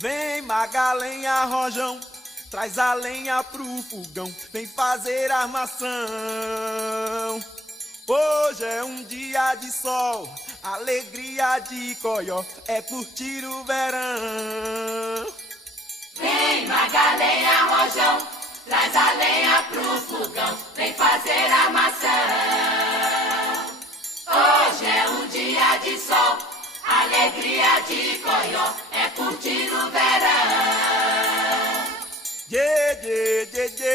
Vem Magalenha Rojão, traz a lenha pro fogão, vem fazer armação. Hoje é um dia de sol, alegria de coió, é curtir o verão. Vem Magalenha Rojão, traz a lenha pro fogão, vem fazer armação. Hoje é um dia de sol, alegria de coió, é curtir o verão. Ye, ye, ye, ye.